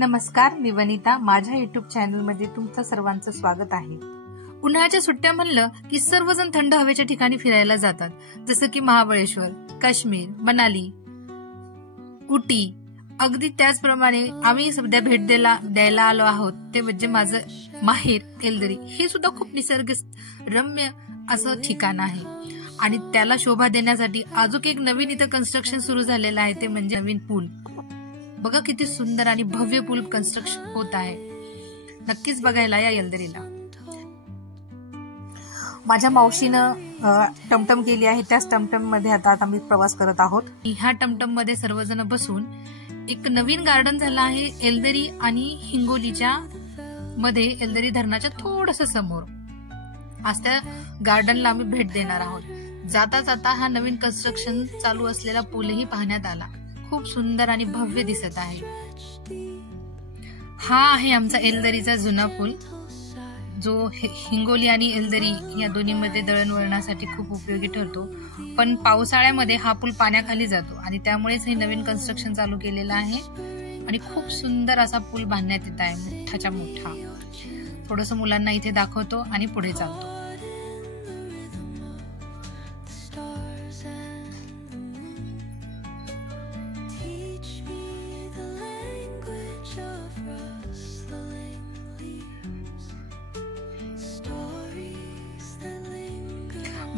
नमस्कार, मी वनिता. माझ्या युट्यूब चॅनलमध्ये तुमचं सर्वांचं स्वागत आहे. उन्हाळ्याच्या सुट्ट्या म्हणलं की सर्वजण थंड हवेच्या ठिकाणी फिरायला जातात, जसं की महाबळेश्वर, काश्मीर, मनाली, उटी. अगदी त्याचप्रमाणे आम्ही सध्या भेट द्यायला आलो आहोत ते म्हणजे माझं माहेर एलदरी. हे सुद्धा खूप निसर्ग रम्य असं ठिकाण आहे आणि त्याला शोभा देण्यासाठी अजून एक नवीन इथं कन्स्ट्रक्शन सुरू झालेलं आहे, ते म्हणजे नवीन पूल. बघा किती सुंदर आणि भव्य पूल कन्स्ट्रक्शन होत आहे. नक्कीच बघायला या एलदरीला. माझ्या मावशीनं टमटम केली आहे, त्याच टमटम मध्ये आता आम्ही प्रवास करत आहोत. ह्या टमटम मध्ये सर्वजण बसून एक नवीन गार्डन झालं आहे एलदरी आणि हिंगोलीच्या मध्ये, एलदरी धरणाच्या थोडस समोर. आज त्या गार्डनला आम्ही भेट देणार आहोत. जाता जाता हा नवीन कन्स्ट्रक्शन चालू असलेला पूलही पाहण्यात आला. खूप सुंदर आणि भव्य दिसत आहे. हा आहे आमचा एलदरीचा जुना पूल, जो हिंगोली आणि एलदरी या दोन्हीमध्ये दळणवळणासाठी खूप उपयोगी ठरतो. पण पावसाळ्यामध्ये हा पूल पाण्याखाली जातो आणि त्यामुळेच हे नवीन कन्स्ट्रक्शन चालू केलेलं आहे आणि खूप सुंदर असा पूल बांधण्यात येत आहे, मोठाच्या मोठा. थोडस मुलांना इथे दाखवतो आणि पुढे चालतो.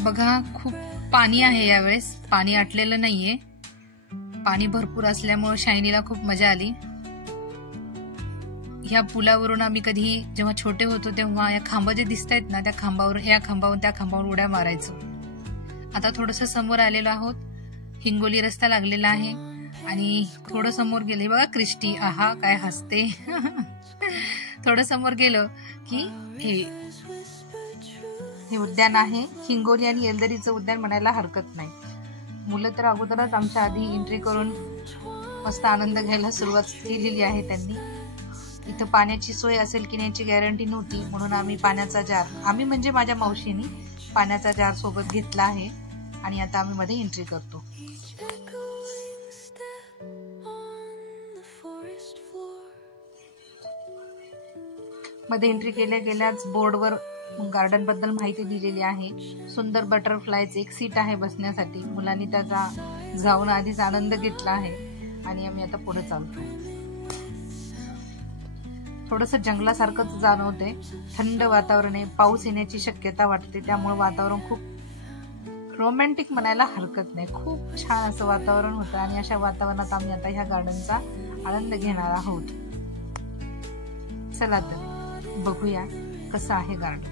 बघा खूप पाणी आहे यावेळेस, पाणी आटलेलं नाहीये. पाणी भरपूर असल्यामुळे शायनीला खूप मजा आली. ह्या पुलावरून आम्ही कधी जेव्हा छोटे होतो तेव्हा या खांबा जे दिसत आहेत ना, त्या खांबावरून त्या खांबावर उड्या मारायचो. आता थोडस समोर आलेलो आहोत. हिंगोली रस्ता लागलेला आहे आणि थोडं समोर गेले बघा क्रिस्टी, आहा काय हसते. थोडं समोर गेलो की हे उद्यान आहे. हिंगोली आणि एलदरीचं उद्यान म्हणायला हरकत नाही. मुलं तर अगोदरच आमच्या आधी एंट्री करून मस्त आनंद घ्यायला सुरुवात केलेली आहे त्यांनी. इथं पाण्याची सोय असेल की नाही याची गॅरंटी नव्हती, म्हणून आम्ही पाण्याचा जार, आम्ही म्हणजे माझ्या मावशीने पाण्याचा जार सोबत घेतला आहे आणि आता आम्ही मध्ये एंट्री करतो. मध्ये एंट्री केल्या गेल्याच बोर्डवर गार्डन बद्दल माहिती दिलेली आहे. सुंदर बटरफ्लायचे एक सीट आहे बसण्यासाठी. मुलांनी त्याचा जाऊन आधीच आनंद घेतला आहे आणि आम्ही आता पुढे चालतो. थोडस जंगलासारखंच जाणवते. थंड वातावरण आहे, पाऊस येण्याची शक्यता वाटते, त्यामुळे वातावरण खूप रोमॅन्टिक म्हणायला हरकत नाही. खूप छान असं वातावरण होतं आणि अशा वातावरणात आम्ही आता ह्या गार्डनचा आनंद घेणार आहोत. चला तर बघूया कसं आहे गार्डन.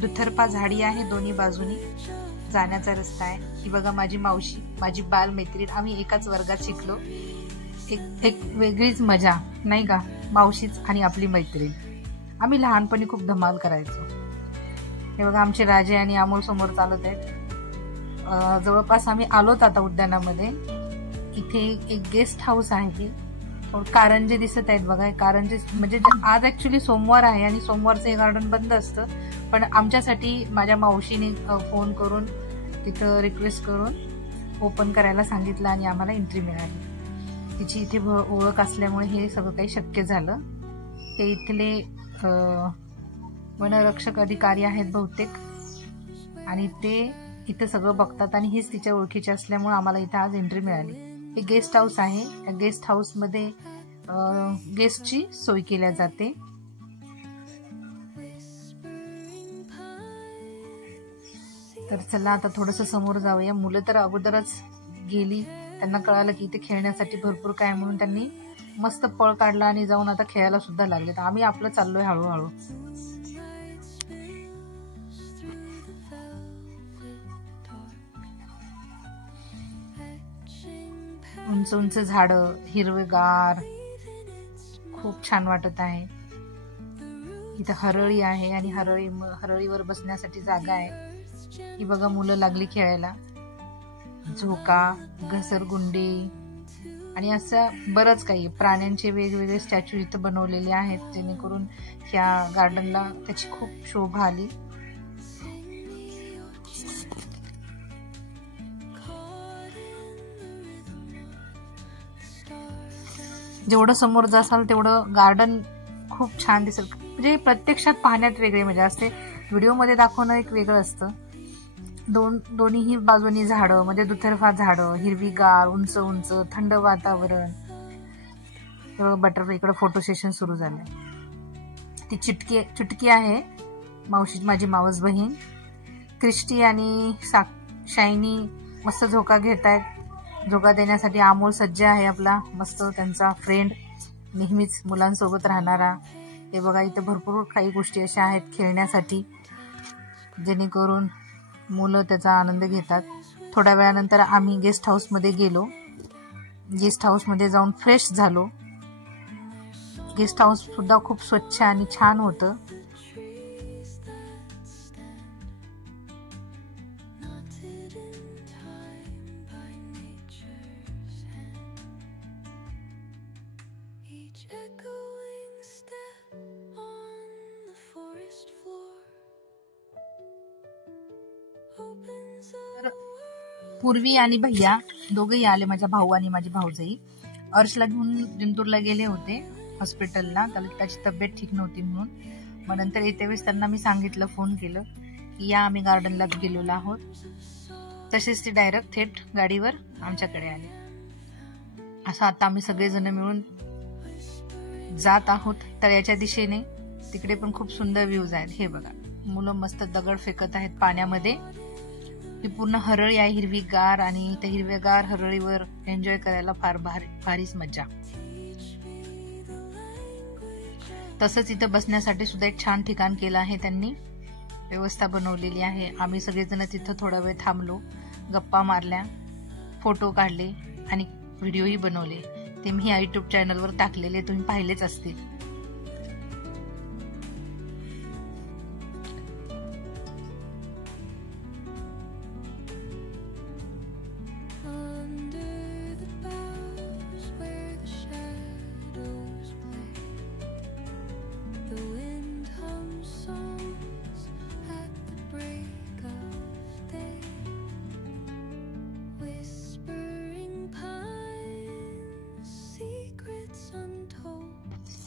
दुतर्फा झाडी आहे, दोन्ही बाजूनी जाण्याचा रस्ता आहे. ही बघा माझी मावशी, माझी बाल मैत्रीण. आम्ही एकाच वर्गात शिकलो. एक वेगळीच मजा नाही का, मावशीच आणि आपली मैत्रीण. आम्ही लहानपणी खूप धमाल करायचो. हे बघा आमचे राजे आणि अमोल समोर चालत आहेत. जवळपास आम्ही आलोत आता उद्यानामध्ये. इथे एक गेस्ट हाऊस आहे. कारंजे दिसत आहेत बघा. कारंजे म्हणजे आज ऍक्च्युली सोमवार आहे आणि सोमवारचं हे गार्डन बंद असतं, पण आमच्यासाठी माझ्या मावशीने फोन करून तिथं रिक्वेस्ट करून ओपन करायला सांगितलं आणि आम्हाला एंट्री मिळाली. तिची इथे ओळख असल्यामुळे हे सगळं काही शक्य झालं. हे इथले वनरक्षक अधिकारी आहेत बहुतेक आणि ते इथं सगळं बघतात आणि हेच तिच्या ओळखीचे असल्यामुळे आम्हाला इथं आज एंट्री मिळाली. हे गेस्ट हाऊस आहे. या गेस्ट हाऊस मध्ये गेस्टची सोय केल्या जाते. तर चला आता थोडस समोर जाऊया. मुलं तर अगोदरच गेली, त्यांना कळालं की इथे खेळण्यासाठी भरपूर काय, म्हणून त्यांनी मस्त पळ काढला आणि जाऊन आता खेळायला सुद्धा लागले. तर आम्ही आपलं चाललोय हळूहळू. उंच उंच झाडं, हिरवेगार, खूप छान वाटत आहे. इथं हरळी आहे आणि हरळीवर बसण्यासाठी जागा आहे. ही बघा मुलं लागली खेळायला. झोका, घसरगुंडी आणि असं बरंच काही. प्राण्यांचे वेगवेगळे स्टॅच्यू इथं बनवलेले आहेत, जेणेकरून ह्या गार्डनला त्याची खूप शोभा आली. जेवढं समोर जासाल तेवढं गार्डन खूप छान दिसेल. म्हणजे प्रत्यक्षात पाहण्यात वेगळी मजा असते, व्हिडिओमध्ये दाखवणं एक वेगळं असतं. दोन्हीही बाजूनी झाडं, म्हणजे दुतर्फा झाडं, हिरवीगार, उंच उंच, थंड वातावरण. बटरफ्लाय इकडे फोटो सेशन सुरू झालंय. ती चुटकी आहे मावशी, माझी मावस बहीण. क्रिस्टी आणि शायनी मस्त झोका घेत आहेत. झोका देण्यासाठी अमोल सज्ज आहे आपला, मस्त त्यांचा फ्रेंड, नेहमीच मुलांसोबत राहणारा. हे बघा, इथे भरपूर काही गोष्टी अशा आहेत खेळण्यासाठी, जेणेकरून मुलं त्याचा आनंद घेतात. थोड्या वेळानंतर आम्ही गेस्ट हाऊसमध्ये गेलो. गेस्ट हाऊसमध्ये जाऊन फ्रेश झालो. गेस्ट हाऊस सुद्धा खूप स्वच्छ आणि छान होतं. पूर्वी आणि भैया दोघेही आले, माझा भाऊ आणि माझी भाऊजाई. अर्शला घेऊन जिंतूरला गेले होते हॉस्पिटलला, त्याची तब्येत ठीक नव्हती म्हणून. मग नंतर येत्या वेळेस त्यांना मी सांगितलं, फोन केलं की या आम्ही गार्डनला गेलेलो आहोत. तसेच ते डायरेक्ट थेट गाडीवर आमच्याकडे आले. असं आता आम्ही सगळेजण मिळून जात आहोत तळ्याच्या दिशेने. तिकडे पण खूप सुंदर व्ह्यूज आहेत. हे बघा, मुलं मस्त दगड फेकत आहेत पाण्यामध्ये. ही पूर्ण हरळी आहे, हिरवीगार, आणि त्या हिरव्यागार हरळीवर एन्जॉय करायला फार भारीच मजा. तसंच इथं बसण्यासाठी सुद्धा एक छान ठिकाण केलं आहे त्यांनी, व्यवस्था बनवलेली आहे. आम्ही सगळेजण तिथं थोडा वेळ थांबलो, गप्पा मारल्या, फोटो काढले आणि व्हिडिओही बनवले. ते मी युट्यूब चॅनलवर टाकलेले, तुम्ही पाहिलेच असतील.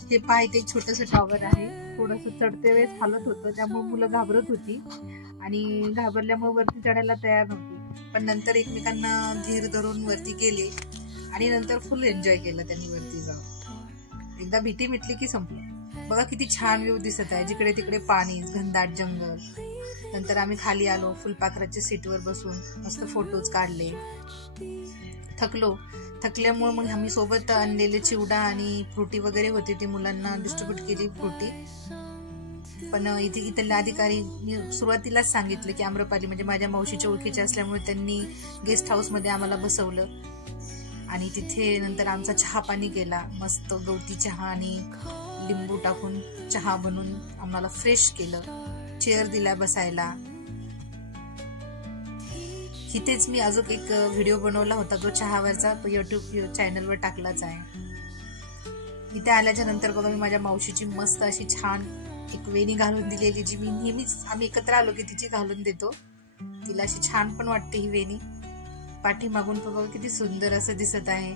हे पाय ते छोटस टॉवर आहे, थोडस चढते वेळेस हालत होतं, त्यामुळे मुलं घाबरत होती आणि घाबरल्यामुळे वरती चढायला तयार नव्हती. पण नंतर एकमेकांना धीर धरून वरती गेले आणि नंतर फुल एन्जॉय केलं त्यांनी वरती जाऊन. एकदा भीती मिटली की संपली. बघा किती छान व्ह्यू दिसत आहे, जिकडे तिकडे पाणी, घनदाट जंगल. नंतर आम्ही खाली आलो, फुलपाखराच्या सीटवर बसून मस्त फोटोज काढले. थकल्यामुळे मग आम्ही सोबत आणलेले चिवडा आणि फ्रुटी वगैरे होते, ते मुलांना डिस्ट्रीब्यूट केली फ्रुटी. पण इथल्या अधिकारी सुरुवातीलाच सांगितलं की आम्रपाली, म्हणजे माझ्या मावशीच्या ओळखीचे असल्यामुळे त्यांनी गेस्ट हाऊस मध्ये आम्हाला बसवलं आणि तिथे नंतर आमचा चहा पाणी केला. मस्त गवती चहा आणि लिंबू टाकून चहा बनवून आम्हाला फ्रेश केलं. चेअर दिला बसायला. इथेच मी अजून एक व्हिडिओ बनवला होता, तो चहावरचा, तो युट्यूब चॅनलवर टाकलाच आहे. इथे आल्याच्या नंतर बघा, मी माझ्या मावशीची मस्त अशी छान एक वेणी घालून दिलेली, जी मी नेहमीच आम्ही एकत्र आलो की तिची घालून देतो. तिला अशी छान पण वाटते ही वेणी. पाठीमागून पण बघा किती सुंदर असं दिसत आहे.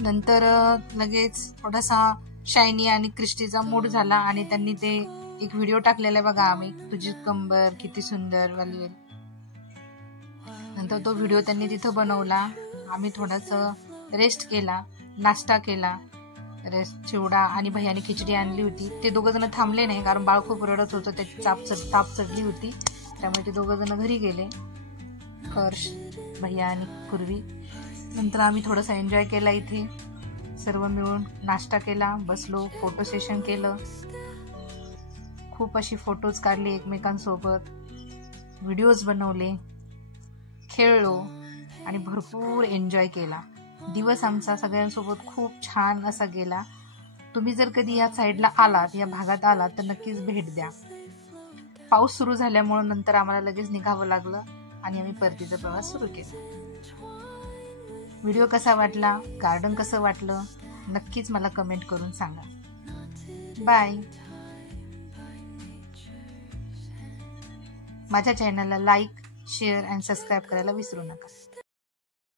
नंतर लगेच थोडासा शायनी आणि क्रिस्टीचा मूड झाला आणि त्यांनी ते एक व्हिडिओ टाकलेला बघा आम्ही, तुझी कंबर किती सुंदर वाली. नंतर तो व्हिडिओ त्यांनी तिथं बनवला. आम्ही थोडासा रेस्ट केला, नाश्ता केला, चिवडा आणि भैयाने खिचडी आणली होती. ते दोघं जण थांबले नाही, कारण बाळ खूप रडत होतं, त्याची ताप चढली होती, त्यामुळे ते दोघं जण घरी गेले, हर्ष, भैया आणि पूर्वी. नंतर आम्ही थोडासा एन्जॉय केला, इथे सर्व मिळून नाश्ता केला, बसलो, फोटो सेशन केलं. खूप अशी फोटोज काढले एकमेकांसोबत, व्हिडिओज बनवले, खेळलो आणि भरपूर एन्जॉय केला. दिवस आमचा सगळ्यांसोबत खूप छान असा गेला. तुम्ही जर कधी या साईडला आलात, या भागात आलात, तर नक्कीच भेट द्या. पाऊस सुरू झाल्यामुळे नंतर आम्हाला लगेच निघावं लागलं आणि आम्ही परतीचा प्रवास सुरू केला. व्हिडिओ कसा वाटला, गार्डन कसं वाटलं, नक्कीच मला कमेंट करून सांगा. बाय. माझ्या चॅनलला लाईक, शेअर अँड सबस्क्राईब करायला विसरू नका.